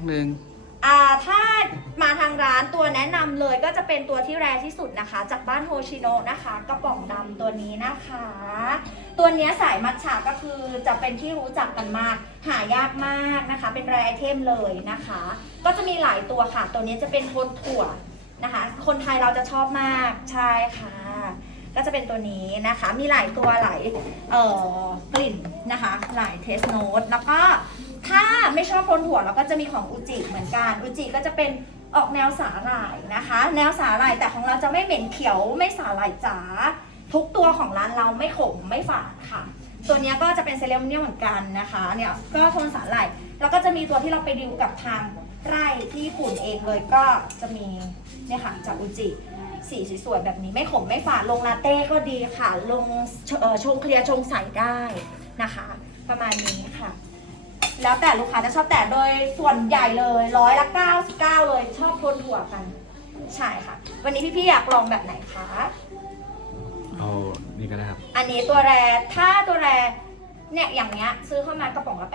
หนึ่งถ้ามาทางร้านตัวแนะนำเลยก็จะเป็นตัวที่แรที่สุดนะคะจากบ้านโฮชิโนะนะคะกระป๋องดำตัวนี้นะคะ ตัวนี้สายมัทฉะก็คือจะเป็นที่รู้จักกันมากหายากมากนะคะเป็นแรไอเทมเลยนะคะ ก็จะมีหลายตัวค่ะตัวนี้จะเป็นโทนถั่วนะคะคนไทยเราจะชอบมากใช่ค่ะก็จะเป็นตัวนี้นะคะมีหลายตัวหลายกลิ่นนะคะหลายเทสโนตแล้วก็ถ้าไม่ชอบโทนถั่วเราก็จะมีของอุจิเหมือนกันอุจิก็จะเป็นออกแนวสาหร่ายนะคะแนวสาหร่ายแต่ของเราจะไม่เหม็นเขียวไม่สาหร่ายจ๋าทุกตัวของร้านเราไม่ขมไม่ฝาดค่ะตัวนี้ก็จะเป็นเซเลมเนียมเหมือนกันนะคะเนี่ยก็โทนสาหร่ายแล้วก็จะมีตัวที่เราไปดิวกับทางไร่ที่ญี่ปุ่นเองเลยก็จะมีเนี่ยค่ะจากอุจิสีสวยๆแบบนี้ไม่ขมไม่ฝาดลงลาเต้ก็ดีค่ะลงชงเคลียร์ชงใสได้นะคะประมาณนี้ค่ะแล้วแต่ลูกค้าจะชอบแต่โดยส่วนใหญ่เลย99%เลยชอบโทนถั่วกันใช่ค่ะวันนี้พี่ๆอยากลองแบบไหนคะเอานี่ก็ได้ครับอันนี้ตัวแรถ้าตัวแรเนี่ยอย่างเงี้ยซื้อเข้ามากระป๋องละ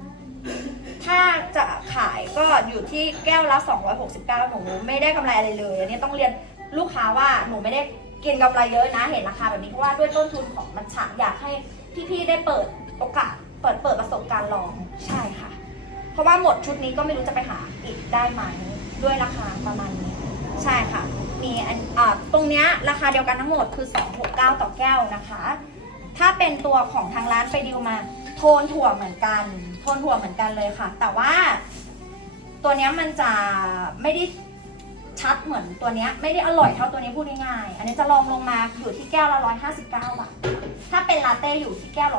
8,000 ถ้าจะขายก็อยู่ที่แก้วละ269หนูไม่ได้กำไรอะไรเลยอันนี้ต้องเรียนลูกค้าว่าหนูไม่ได้กินกำไรเยอะนะเห็นราคาแบบนี้เพราะว่าด้วยต้นทุนของมัทฉะอยากให้พี่ๆได้เปิดโอกาสเปิดประสบการณ์ลองใช่ค่ะเพราะว่าหมดชุดนี้ก็ไม่รู้จะไปหาอีกได้ไหมด้วยราคาประมาณนี้ใช่ค่ะมีตรงเนี้ยราคาเดียวกันทั้งหมดคือ269ต่อแก้วนะคะถ้าเป็นตัวของทางร้านไปดิวมาโทนถั่วเหมือนกันโทนถั่วเหมือนกันเลยค่ะแต่ว่าตัวเนี้ยมันจะไม่ได้ชัดเหมือนตัวเนี้ยไม่ได้อร่อยเท่าตัวนี้พูดง่ายๆอันนี้จะลองลงมาอยู่ที่แก้วละ159 บาทถ้าเป็นลาเต้อยู่ที่แก้ว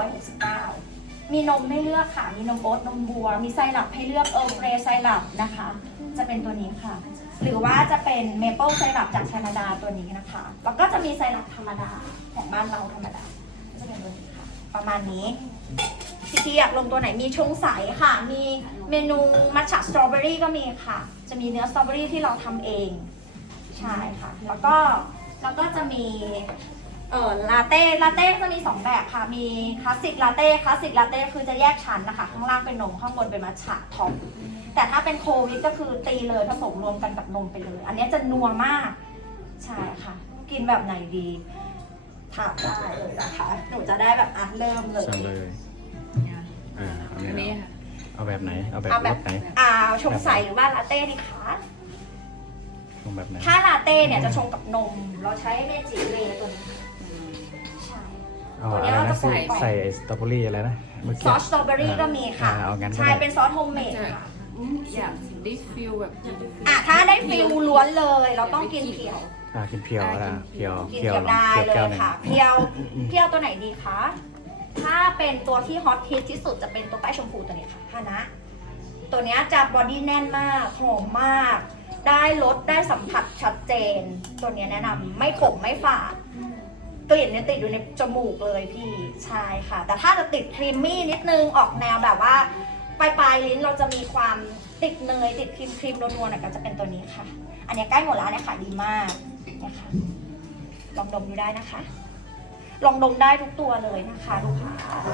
169มีนมให้เลือกค่ะมีนมโอ๊ตนมบัวมีไซรัปให้เลือกเฟรชไซรัปนะคะจะเป็นตัวนี้ค่ะหรือว่าจะเป็นเมเปิลไซรัปจากแคนาดาตัวนี้นะคะแล้วก็จะมีไซรัปธรรมดาของบ้านเราธรรมดาจะเป็นตัวนี้ค่ะประมาณนี้ที่อยากลงตัวไหนมีชงใสค่ะมีเมนูมัทฉะสตรอเบอรี่ก็มีค่ะจะมีเนื้อสตรอเบอรี่ที่เราทำเองใช่ค่ะแล้วก็จะมีลาเต้จะมี2แบบค่ะมีคลาสสิกลาเต้คือจะแยกชั้นนะคะข้างล่างเป็นนมข้างบนเป็นมัทฉะท็อปแต่ถ้าเป็นโควิดก็คือตีเลยผสมรวมกันกับนมไปเลยอันนี้จะนัวมากใช่ค่ะกินแบบไหนดีถามได้เลยนะคะหนูจะได้แบบเริ่มเลยสั่งเลยอันนี้เอาแบบไหนเอาแบบรสไหนชงใสหรือว่าลาเต้ดีคะชงแบบไหนถ้าลาเต้เนี่ยจะชงกับนมเราใช้เมจิเลตัวนี้ใช่ตัวนี้เราจะใส่สตรอเบอรี่อะไรนะซอสสตรอเบอรี่ก็มีค่ะใช่เป็นซอสโฮมเมดค่ะอยากได้ฟิลแบบถ้าได้ฟิลล้วนเลยเราต้องกินเพียวกินเพียวนะเพียวได้เลยค่ะเพียวตัวไหนดีคะถ้าเป็นตัวที่ฮอตฮิตที่สุดจะเป็นตัวป้ายชมพูตัวนี้ค่ะฮานะตัวนี้จะบอดี้แน่นมากหอมมากได้รสได้สัมผัสชัดเจนตัวนี้แนะนำไม่ขมไม่ฝาดกลิ่นเนี่ยติดอยู่ในจมูกเลยพี่ใช่ค่ะแต่ถ้าจะติดครีมมี่นิดนึงออกแนวแบบว่าปลายลิ้นเราจะมีความติดเนยติดครีมนัวๆหน่อยก็จะเป็นตัวนี้ค่ะอันนี้ใกล้หมดแล้วเนี่ยขายดีมากนะคะลองดมดูได้นะคะลองดมได้ทุกตัวเลยนะคะลูกค้า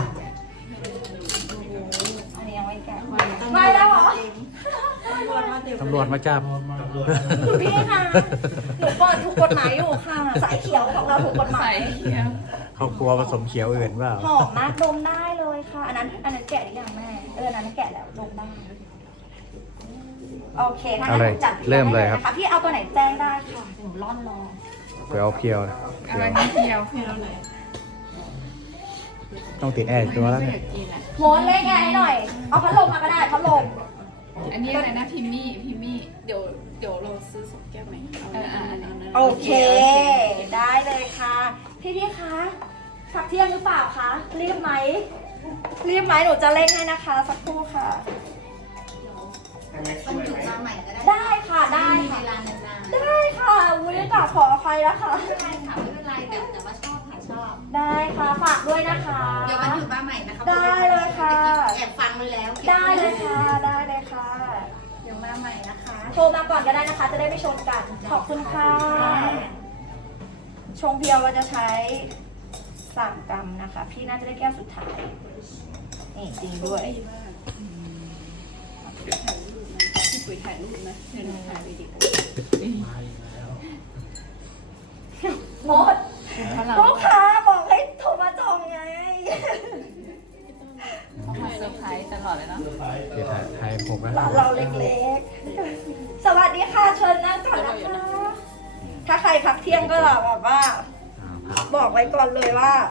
อันนี้ยังไม่แกะไม่แล้วเหรอตำรวจมาจับคุณพี่ค่ะหนูเปิดถูกกฎหมายอยู่ค่ะสายเขียวของเราถูกกฎหมายเขากลัวผสมเขียวอื่นเปล่าหอมมากดมได้เลยค่ะอันนั้นแกะหรือยังแม่อันนั้นแกะแล้วดมได้โอเคถ้างั้นหนูจัดเริ่มเลยครับพี่เอาตัวไหนแจ้งได้ค่ะหนูร่อนรอไปเอาเพียวอะไรเพียวเลยต้องติดแอร์ตัวแล้วเนี่ยโม้เล่นไงให้หน่อยเอาพัดลมมาก็ได้พัดลมอันนี้อะไรนะพิมมี่เดี๋ยวเราซื้อ2 แก้วไหมโอเคได้เลยค่ะพี่คะพักเที่ยงหรือเปล่าคะรีบไหมหนูจะเล่นให้นะคะสักครู่ค่ะต้องจุดมาใหม่ก็ได้ได้ค่ะได้ค่ะได้ค่ะอุ้ยกราบขออภัยนะคะไม่เป็นไรค่ะไม่เป็นไรแต่ว่าชอบค่ะชอบได้ค่ะฝากด้วยนะคะเดี๋ยวมันจุดมาใหม่นะคะได้เลยค่ะแอบฟังมันแล้วได้เลยค่ะเดี๋ยวมาใหม่นะคะโทรมาก่อนก็ได้นะคะจะได้ไม่ชนกันขอบคุณค่ะชงเพียวเราจะใช้3 กรัมนะคะพี่น่าจะได้แก้วสุดท้ายนี่จริงด้วยายรูปนะเดี๋ยวหนูถ่ายวิดีโอหมดลูกค้าบอกให้โทรมาจองไงต้องมาเซอร์ไพรส์ตลอดเลยเนาะเดี๋ยวถ่ายผมนะร้านเราเล็กๆ สวัสดีค่ะเชิญนั่งก่อนนะคะ ถ้าใครพักเที่ยงก็แบบว่าครับบอกไว้ก่อนเลยว่า